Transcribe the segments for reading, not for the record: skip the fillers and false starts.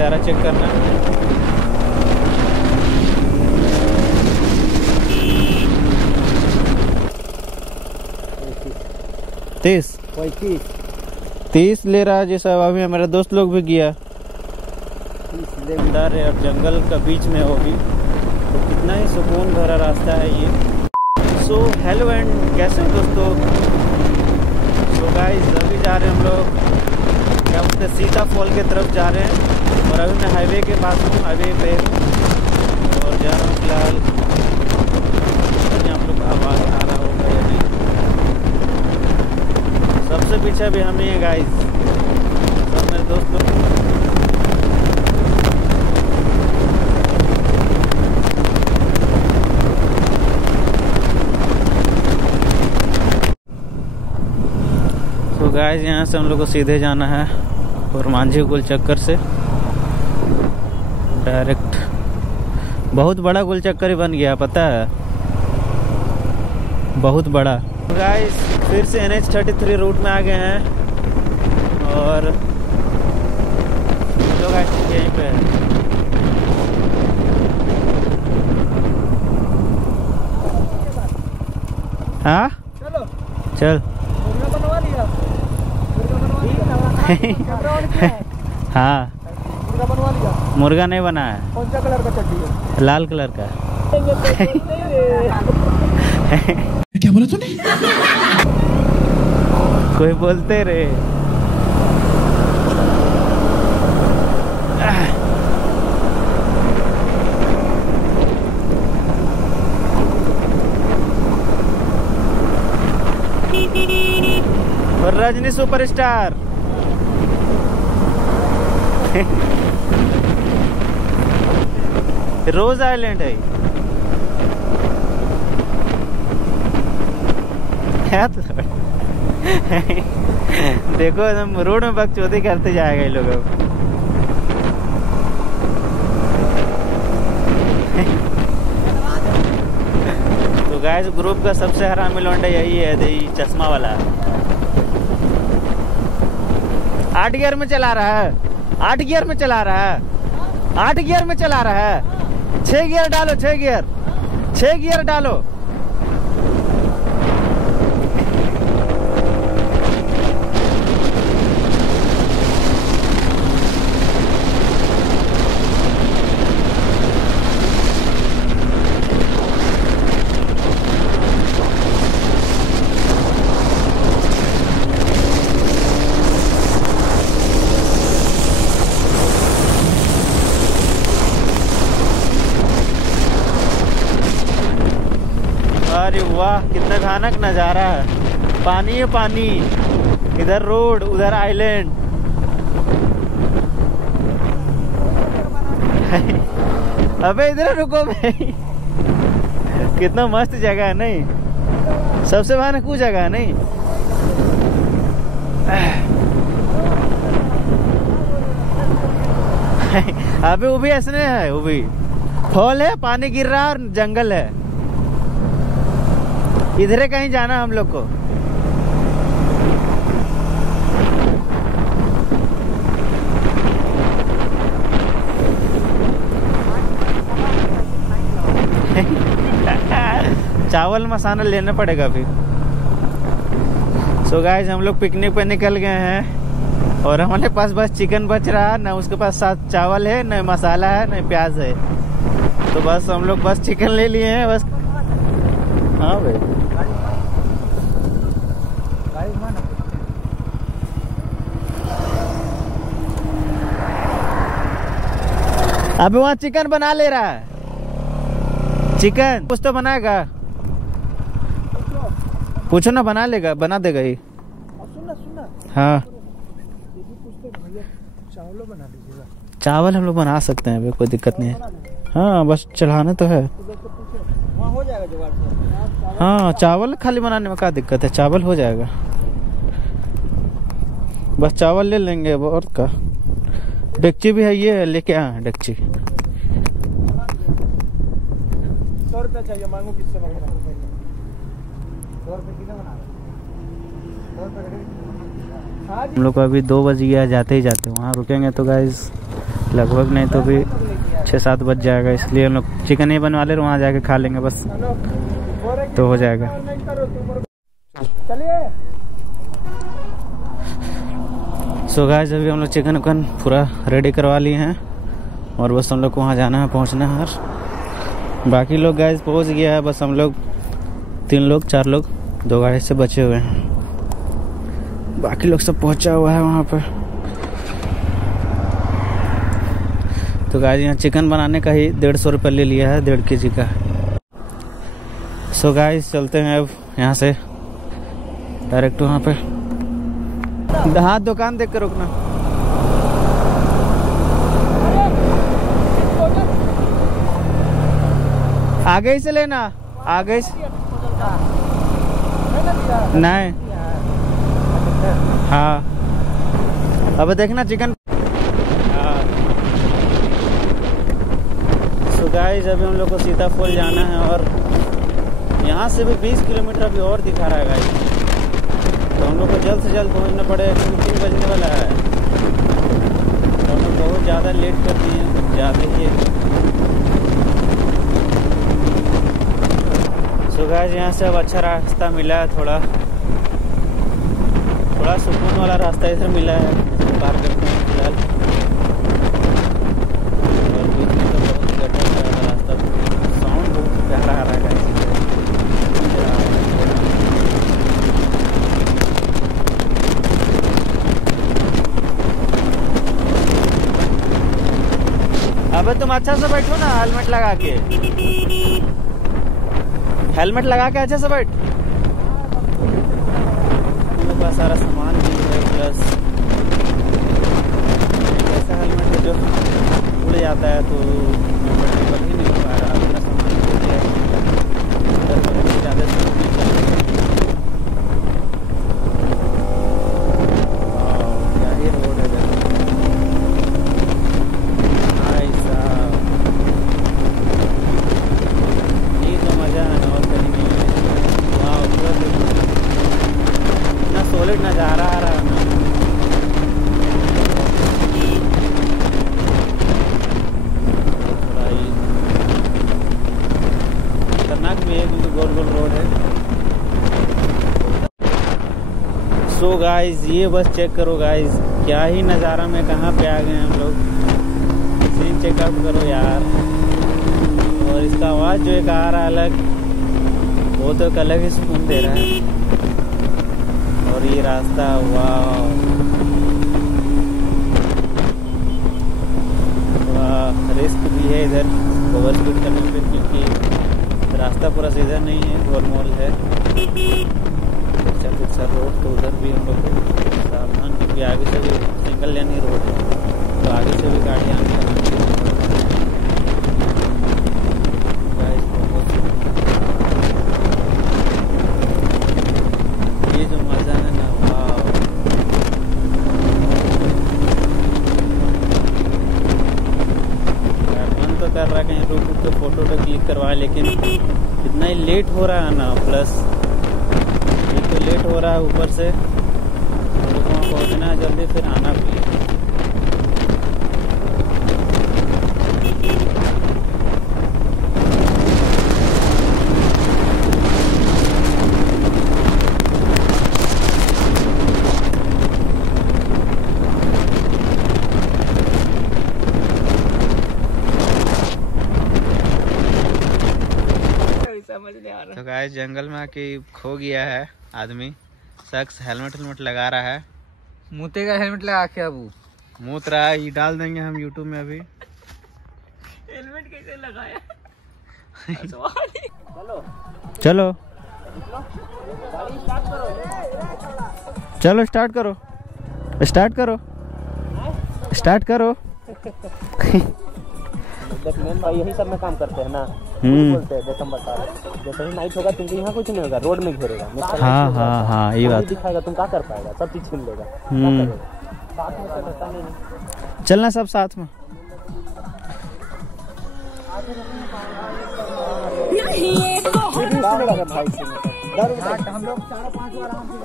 नज़ारा चेक करना। 30 ले रहा है जैसा अभी मेरा दोस्त लोग भी गया। अंदर है और जंगल का बीच में हो भी, तो कितना ही सुकून भरा रास्ता है ये। सो हेलो एंड कैसे हो दोस्तों। सो गाइस अभी जा रहे हैं हम लोग क्या बोलते हैं सीता फॉल के तरफ जा रहे हैं, और अभी मैं हाईवे के पास हूँ, हाईवे पे हूँ और जा रहा हूँ फिलहाल। आप लोग को आवाज़ आ रहा होगा या नहीं। सबसे पीछे भी हम ही हैं गाइस, सब मेरे दोस्त लोग। तो गाइस यहाँ से हम लोग को सीधे जाना है और मांझी गोल चक्कर से डायरेक्ट। बहुत बड़ा गोल चक्कर ही बन गया पता है, बहुत बड़ा। तो गाइस फिर से NH33 रूट में आ गए हैं और लोग यहीं पे हैं। हाँ चलो चल हाँ बनवा लिया। मुर्गा नहीं बना है। कौन सा कलर का चड्डी है? लाल कलर का। क्या बोला तूने? कोई बोलते रहे। और रजनी सुपरस्टार। रोज आइलैंड है। देखो एकदम रोड में बकचोदी करते जाएगा ये लोग। तो गाइस ग्रुप का सबसे हरामी लौंडा यही है, यही चश्मा वाला। 8 गियर में चला रहा है, 8 गियर में चला रहा है, 8 गियर में चला रहा है। 6 गियर डालो, 6 गियर, 6 गियर डालो। अरे वाह कितना भयानक नज़ारा है। पानी है पानी, इधर रोड उधर आइलैंड। अबे इधर रुको भाई। कितना मस्त जगह है नहीं, सबसे भयानक वो जगह है नहीं। अबे वो भी ऐसे है, वो भी फॉल है, पानी गिर रहा है और जंगल है। इधर कहीं जाना हम लोग को। चावल मसाला लेना पड़ेगा फिर। सो गाइस हम लोग पिकनिक पे निकल गए हैं और हमारे पास बस चिकन बच रहा है, ना उसके पास साथ चावल है, न मसाला है, न प्याज है। तो बस हम लोग बस चिकन ले लिए हैं बस। हाँ भाई अभी वहाँ चिकन बना ले रहा है। चिकन कुछ तो बनाएगा, पूछो ना, बना लेगा, बना देगा ही। हाँ चावल हम लोग बना सकते हैं, कोई दिक्कत नहीं है। हाँ बस चढ़ाना तो है। हो जाएगा। हाँ चावल खाली बनाने में क्या दिक्कत है, चावल हो जाएगा। बस चावल ले लेंगे और का। डेगची भी है, ये लेके आए डेगची। 100 रुपया चाहिए, मांगो किससे मांगना? 100 रुपये कितना बना? 100 रुपये। हम लोग को अभी 2 बज गया, जाते ही जाते वहाँ रुकेंगे तो गाइस लगभग नहीं तो भी 6-7 बज जाएगा, इसलिए हम लोग चिकन ही बनवा ले, वहाँ जाके खा लेंगे बस तो हो जाएगा। चलिए। सो गाइस अभी हम लोग चिकन उकन पूरा रेडी करवा लिए हैं और बस हम लोग को वहाँ जाना है, पहुँचना है। और बाकी लोग गाइस पहुँच गया है, बस हम लोग 3 लोग 4 लोग 2 गाड़ी से बचे हुए हैं, बाकी लोग सब पहुँचा हुआ है वहाँ पर। तो गाइस यहाँ चिकन बनाने का ही 150 रुपये ले लिया है, 1.5 kg का। सो गाइस चलते हैं अब यहाँ से डायरेक्ट वहाँ पे। हाँ दुकान देख कर रुकना। आगे ही से लेना, आगे से नहीं। हाँ अब देखना चिकन। सो गाइस अभी हम लोग को सीताफल जाना है और यहाँ से भी 20 किलोमीटर अभी और दिखा रहा है गाइस, तो हम लोग को जल्द से जल्द पहुँचना पड़ेगा क्योंकि 3 बजने वाला है। तो हम लोग बहुत ज़्यादा लेट कर दिए हैं, कुछ ज़्यादा ही। सो गाइस यहाँ से अब अच्छा रास्ता मिला है, थोड़ा सुकून वाला रास्ता इधर मिला है, पार करते हैं फिलहाल। और बीच में तो बहुत गटर का रास्ता, साउंड बहुत प्यारा आ रहा है गाइस। अबे तुम अच्छा से बैठो ना, हेलमेट लगा के, हेलमेट लगा के अच्छे से बैठ। मेरे पास सारा सामान भी है, प्लस ऐसा हेलमेट है जो उड़ जाता है तो कंफर्टेबल ही नहीं हो पा रहा। अपना सामान भी है, ज़्यादा क्या ही रोड है नज़ारा आ रहा है ना। खतरनाक भी है क्योंकि गोल गोल रोड है। सो गाइस ये बस चेक करो गाइस, क्या ही नज़ारा में कहाँ पे आ गए हम लोग। सीन चेकआउट करो यार। और इसका आवाज़ जो एक आ रहा है अलग, वो तो एक अलग ही सुकून दे रहा है। और ये रास्ता वाह रिस्क भी है इधर ओवर स्पीड करने पे, क्योंकि रास्ता पूरा सीधा नहीं है, गोलमोल है। अच्छा रोड तो उधर भी हम लोग को सावधान, क्योंकि आगे से भी सिंगल लेन ही रोड है, तो आगे से भी गाड़ियाँ आने ये जो मजा है ना, वाह। मन तो कर रहा कहीं रुक के फोटो तो क्लिक करवाए, लेकिन इतना ही लेट हो रहा है ना, प्लस एक तो लेट हो रहा है, ऊपर से वहाँ पहुँचना है जल्दी, फिर आना भी। तो गाइस जंगल में आके खो गया है आदमी, शख्स हेलमेट लगा रहा है, मुँह का हेलमेट लगा के अब मूत रहा है। ये डाल देंगे हम यूट्यूब में अभी। हेलमेट कैसे लगाया? चलो चलो स्टार्ट करो, स्टार्ट करो, स्टार्ट करो। भाई यही सब में काम करते हैं ना, बोलते हैं देखम बता रहे, जैसे ही नाइट होगा तुमको यहाँ कुछ नहीं होगा, रोड में घेरेगा। हाँ हाँ हाँ ये बात दिखाएगा, तुम क्या कर पाएगा, सब चीज छीन लेगा। साथ में तो रहता नहीं, चलना सब साथ में।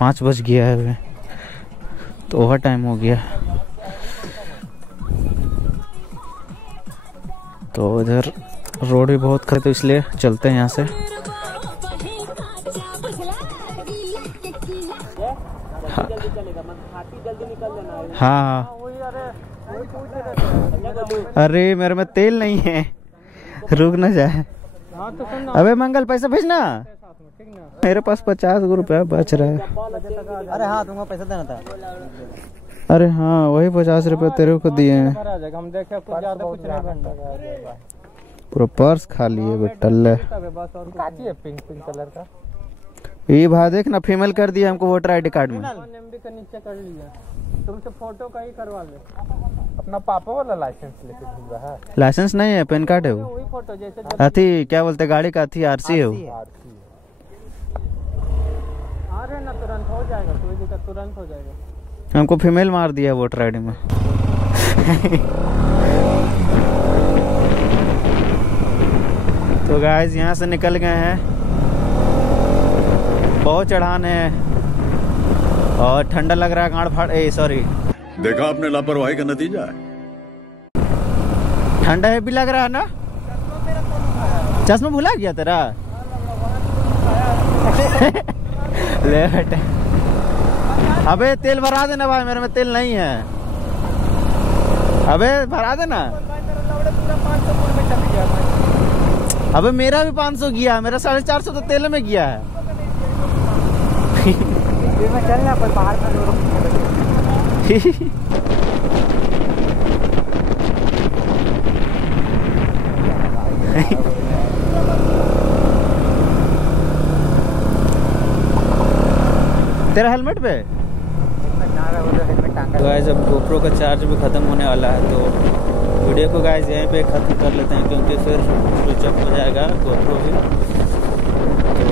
5 बज गया है तो ओवर टाइम हो गया। तो इधर रोड भी बहुत खराब, तो इसलिए चलते हैं यहाँ से। हाँ अरे मेरे में तेल नहीं है, रुक ना जाए। अबे मंगल पैसा भेजना, मेरे पास 50 रुपया बच रहा है। अरे हाँ तुमको पैसा देना था। अरे हाँ वही 50 रुपये तेरे को दिए हैं। हम देखे कुछ ज्यादा कुछ नहीं बनता, पूरा पर्स खाली है टल्ले। पिंक कलर का ये भाई देख ना, फीमेल कर दिया हमको वोटर आईडी कार्ड में। एमबी का नीचे कर लिया, तुमसे फोटो का ही करवा ले। अपना पापा वाला लाइसेंस लेके घूम रहा है। लाइसेंस नहीं है, पैन कार्ड है वो। वही फोटो जैसे अथी क्या बोलते गाड़ी का, अथी आरसी है वो। अरे ना तुरंत हो जाएगा, कोई दिक्कत, तुरंत हो जाएगा। हमको फीमेल मार दिया वोटर आईडी में। तो गाइस यहाँ से निकल गए हैं, बहुत चढ़ान है और ठंडा लग रहा है, गांड फाड़ सॉरी देखा आपने लापरवाही का नतीजा है। ठंडा है भी लग रहा है ना। चश्मा भुला गया तेरा। ले बेटे, अबे तेल भरा देना भाई, मेरे में तेल नहीं है। अबे भरा देना। अबे मेरा भी 500 गया, मेरा 450 तो तेल में गया है। चलना पर बाहर का तेरा हेलमेट पे गाइस अब गोप्रो का चार्ज भी ख़त्म होने वाला है, तो वीडियो को गाइस यहीं पे ख़त्म कर लेते हैं, क्योंकि फिर स्विच ऑफ हो जाएगा गोप्रो भी। तो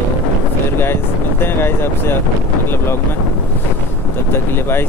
फिर गाइस मिलते हैं गाइस आपसे अगले ब्लॉग में, तब तक के लिए बाय।